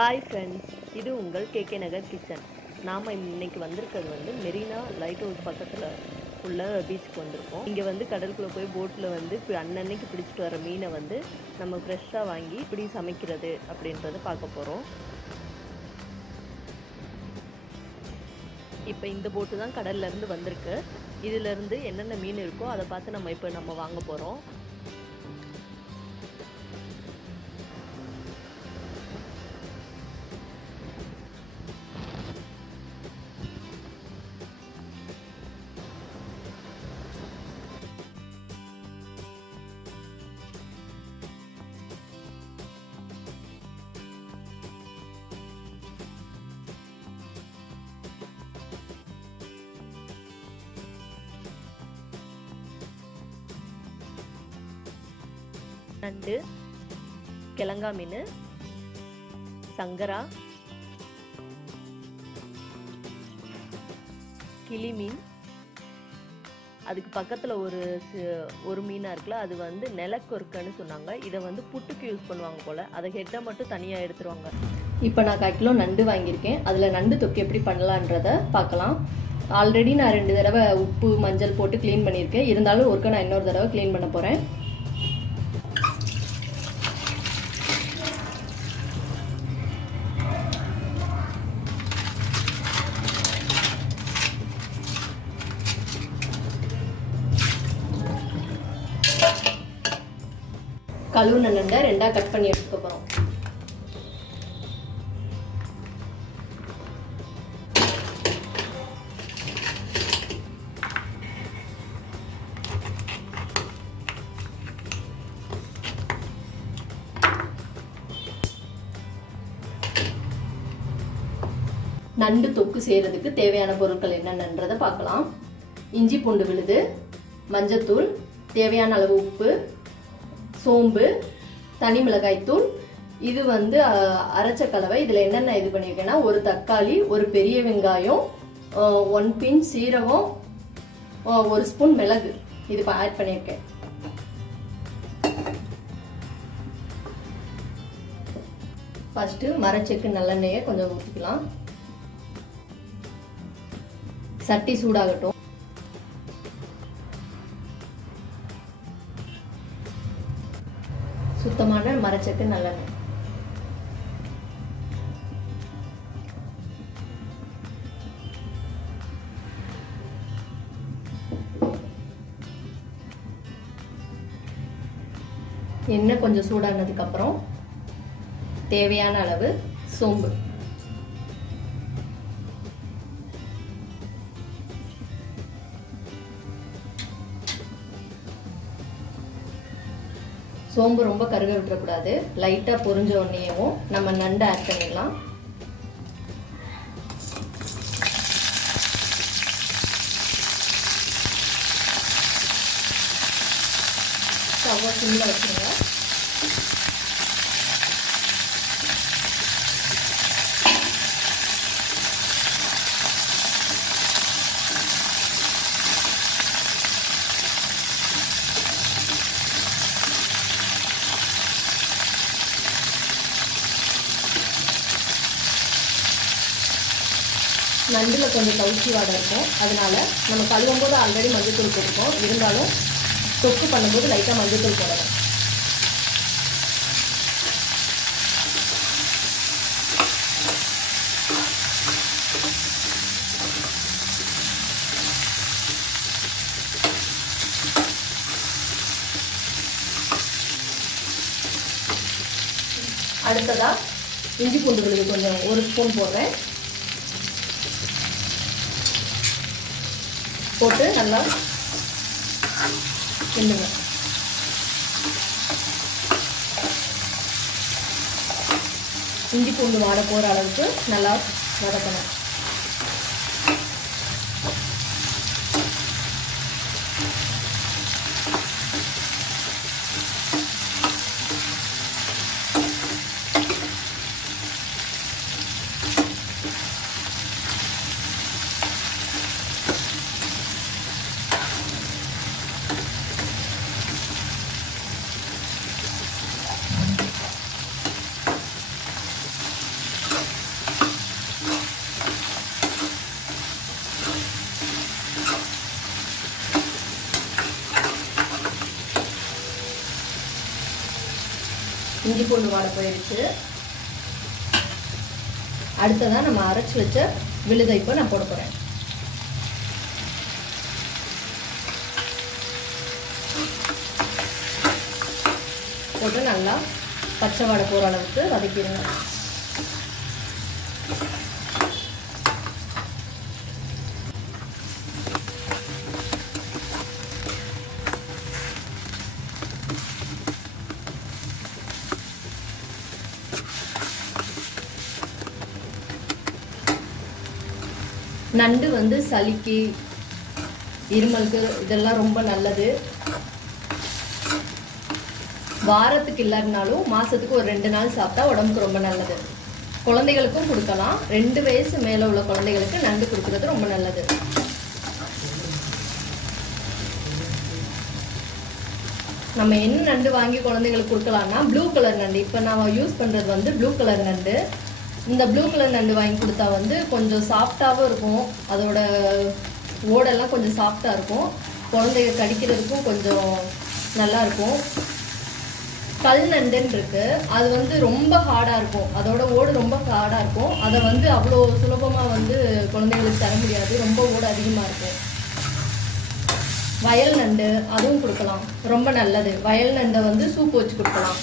Hi friends, இது உங்கள் KK நகர் kitchen. நாம் இன்னைக்கு வந்திருக்கிறது மெரினா லைட் ஹவுஸ் பக்கத்தில் உள்ள பீச்சுக்கு வந்திருக்கோம். இங்கே கடலுக்குள்ளே போய் போட்டில் அன்னன்னைக்கு பிடிச்சிட்டு வர மீனை நம்ம ஃப்ரெஷ்ஷாக வாங்கி இப்படி சமைக்கிறது அப்படின்றத பார்க்க போகிறோம். இப்போ இந்த போட்டு தான் கடல்லேருந்து வந்திருக்கு. இதிலேருந்து என்னென்ன மீன் இருக்கோ அதை பார்த்து நம்ம வாங்க போகிறோம். நண்டு, கிழங்கா மீன், சங்கரா, கிளி மீன், அதுக்கு பக்கத்தில் ஒரு மீனாக இருக்குல்ல, அது நிலக்கொருக்கன்னு சொன்னாங்க. இதை புட்டுக்கு யூஸ் பண்ணுவாங்க போல். அதை ஹெட்டை மட்டும் தனியாக எடுத்துருவாங்க. இப்போ நான் 1 கிலோ நண்டு வாங்கியிருக்கேன். அதில் நண்டு தொக்கு எப்படி பண்ணலான்றதை பார்க்கலாம். ஆல்ரெடி நான் 2 தடவை உப்பு மஞ்சள் போட்டு க்ளீன் பண்ணியிருக்கேன். இருந்தாலும் ஒருக்க நான் இன்னொரு தடவை க்ளீன் பண்ண போகிறேன். கழுவுன நண்டை 2ஆ கட் பண்ணி எடுத்துக்க போகிறோம். நண்டு தொக்கு செய்யறதுக்கு தேவையான பொருட்கள் என்னென்னன்றதை பார்க்கலாம். இஞ்சி பூண்டு விழுது, மஞ்சத்தூள், தேவையான அளவு உப்பு, சோம்பு, தனி மிளகாய்த்தூள். இது அரைச்ச கலவை. இதில் என்னென்ன இது பண்ணியிருக்கேன்னா, ஒரு தக்காளி, ஒரு பெரிய வெங்காயம், 1 பிஞ்ச் சீரகம், 1 ஸ்பூன் மிளகு இது ஆட் பண்ணியிருக்கேன். ஃபர்ஸ்ட்டு மரச்செக்கு நல்லெண்ணெயை கொஞ்சம் ஊற்றிக்கலாம். சட்டி சூடாகட்டும். சுத்தமான மரச்செக்கு நல்லெண்ணெய். எண்ணெய் கொஞ்சம் சூடானதுக்கு அப்புறம் தேவையான அளவு சோம்பு, சோம்பு ரொம்ப கருக விட்டுறக்கூடாது. லைட்டாக பொரிஞ்ச உடனேயும் நம்ம நண்டை ஆட் பண்ணிடலாம். ஸ்டவ்வை சிம்மில் வச்சுருங்க. நண்டில் கொஞ்சம் கவுச்சி வாடை இருக்கும். அதனால நம்ம கழுவும் போது ஆல்ரெடி மஞ்சத்தூள் போட்டுருக்கோம். இருந்தாலும் தொக்கு பண்ணும்போது லைட்டாக மஞ்சத்தூள் போடணும். அடுத்ததாக இஞ்சி பூண்டு விழுது கொஞ்சம் 1 ஸ்பூன் போடுறேன். போட்டு நல்லா கிண்டுங்க. இஞ்சி பூண்டு வாடை போகிற அளவுக்கு நல்லா வதக்கணும். இஞ்சி பூண்டு வாடை போயிடுச்சு. அடுத்ததான் நம்ம அரைச்சி வச்ச விழுதை இப்போ நான் போட போகிறேன். போட்டு நல்லா பச்சை வாடை போகிற அளவுக்கு வதக்கிடுங்க. நண்டு வந்து சளிக்கு, இருமலுக்கு இதெல்லாம் ரொம்ப நல்லது. வாரத்துக்கு இல்லைனாலும் மாசத்துக்கு ஒரு 2 நாள் சாப்பிட்டா உடம்புக்கு ரொம்ப நல்லது. குழந்தைகளுக்கும் கொடுக்கலாம். 2 வயசு மேல உள்ள குழந்தைகளுக்கு நண்டு கொடுக்கறது ரொம்ப நல்லது. நம்ம என்ன நண்டு வாங்கி குழந்தைகளுக்கு கொடுக்கலாம்னா ப்ளூ கலர் நண்டு. இப்போ நான் யூஸ் பண்றது வந்து ப்ளூ கலர் நண்டு. இந்த ப்ளூ கலர் நண்டு வாங்கி கொடுத்தா வந்து கொஞ்சம் சாஃப்டாகவும் இருக்கும். அதோட ஓடெல்லாம் கொஞ்சம் சாஃப்டாக இருக்கும். குழந்தைங்க கடிக்கிறதுக்கும் கொஞ்சம் நல்லா இருக்கும். கல் நண்டுன்னு இருக்கு, அது வந்து ரொம்ப ஹார்டாக இருக்கும். அதோட ஓடு ரொம்ப ஹார்டாக இருக்கும். அதை வந்து அவ்வளோ சுலபமாக வந்து குழந்தைங்களுக்கு தர முடியாது. ரொம்ப ஓடு அதிகமாக இருக்கும். வயல் நண்டு அதுவும் கொடுக்கலாம், ரொம்ப நல்லது. வயல் நண்டை வந்து சூப் வச்சு கொடுக்கலாம்.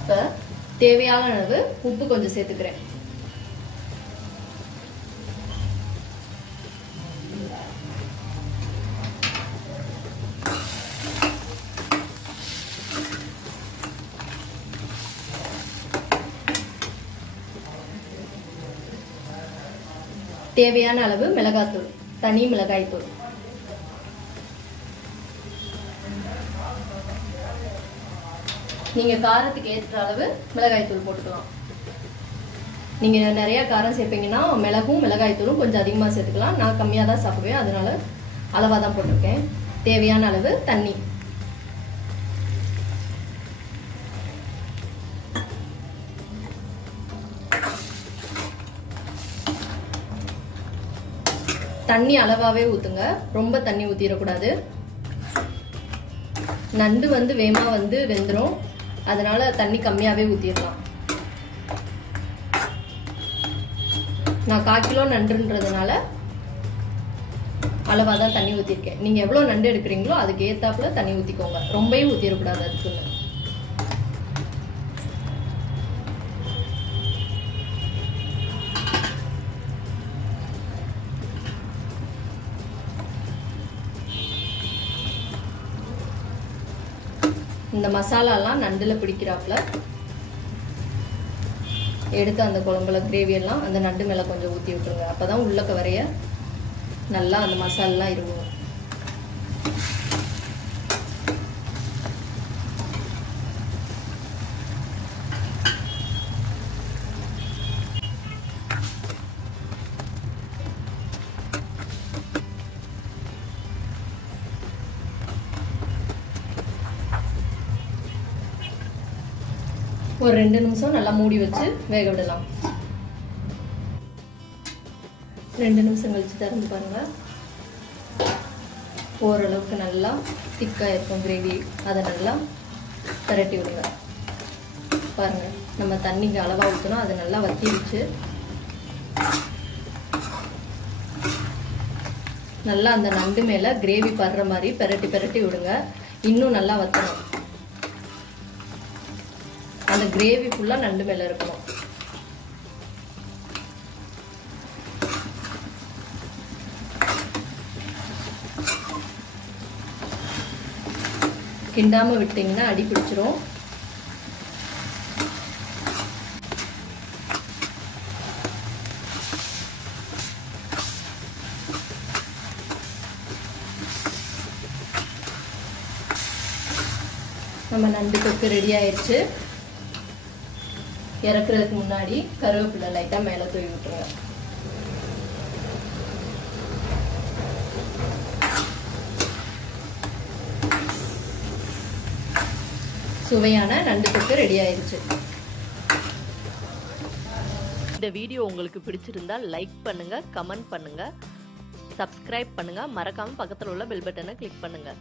இப்போ தேவையான அளவு உப்பு கொஞ்சம் சேர்த்துக்கிறேன். தேவையான அளவு மிளகாய்த்தூள், தனி மிளகாய் தூள். நீங்க காரத்துக்கு ஏற்ற அளவு மிளகாய் தூள் போட்டுக்கலாம். நீங்க நிறைய காரம் சேர்ப்பீங்கன்னா மிளகும் மிளகாய் தூளும் கொஞ்சம் அதிகமாக சேர்த்துக்கலாம். நான் கம்மியாக தான் சாப்பிடுவேன், அதனால அளவாக தான் போட்டிருக்கேன். தேவையான அளவு தண்ணி. தண்ணி அளவாவே ஊத்துங்க, ரொம்ப தண்ணி ஊத்திடக்கூடாது. நண்டு வந்து வேமா வந்து வெந்துடும், அதனால தண்ணி கம்மியாவே ஊத்திடலாம். நான் 1/4 கிலோ நண்டுன்றதுனால அளவா தான் தண்ணி ஊத்திருக்கேன். நீங்க எவ்வளவு நண்டு எடுக்கிறீங்களோ அதுக்கு ஏத்தாப்புல தண்ணி ஊத்திக்கோங்க, ரொம்பவே ஊத்திடக்கூடாது. அதுக்குன்னு இந்த மசாலாலாம் நண்டுல பிடிக்கிறாப்புல எடுத்து அந்த குழம்புல கிரேவி எல்லாம் அந்த நண்டு மேல கொஞ்சம் ஊத்தி விட்டுருங்க. அப்பதான் உள்ளக்க வரைய நல்லா அந்த மசாலெல்லாம் இருக்கும். ஒரு 2 நிமிஷம் நல்லா மூடி வச்சு வேக விடலாம். 2 நிமிஷம் கழிச்சு திறந்து பாருங்க. ஓரளவுக்கு நல்லா திக்கா இருக்கும் கிரேவி. அதை நல்லா திரட்டி விடுங்க. பாருங்க, நம்ம தண்ணிக்கு அளவா ஊற்றணும், அது நல்லா வத்திடுச்சு. நல்லா அந்த நண்டு மேல கிரேவி படுற மாதிரி பெரட்டி பெரட்டி விடுங்க. இன்னும் நல்லா வத்தணும். அந்த கிரேவி ஃபுல்லா நண்டு மேல இருக்கணும். கிண்டாம விட்டீங்கன்னா அடி பிடிச்சிரும். நம்ம நண்டு தொக்கு ரெடி ஆயிடுச்சு. இறக்குறதுக்கு முன்னாடி கருவேப்பிலை லைட்டா மேல தூவி விட்டுருங்க. சுவையான நண்டு தொக்கு ரெடி ஆயிடுச்சு. இந்த வீடியோ உங்களுக்கு பிடிச்சிருந்தா லைக் பண்ணுங்க, கமெண்ட் பண்ணுங்க. சப்ஸ்கிரைப் பண்ணுங்கள். மறக்காமல் பக்கத்தில் உள்ள பெல் பட்டனை கிளிக் பண்ணுங்கள்.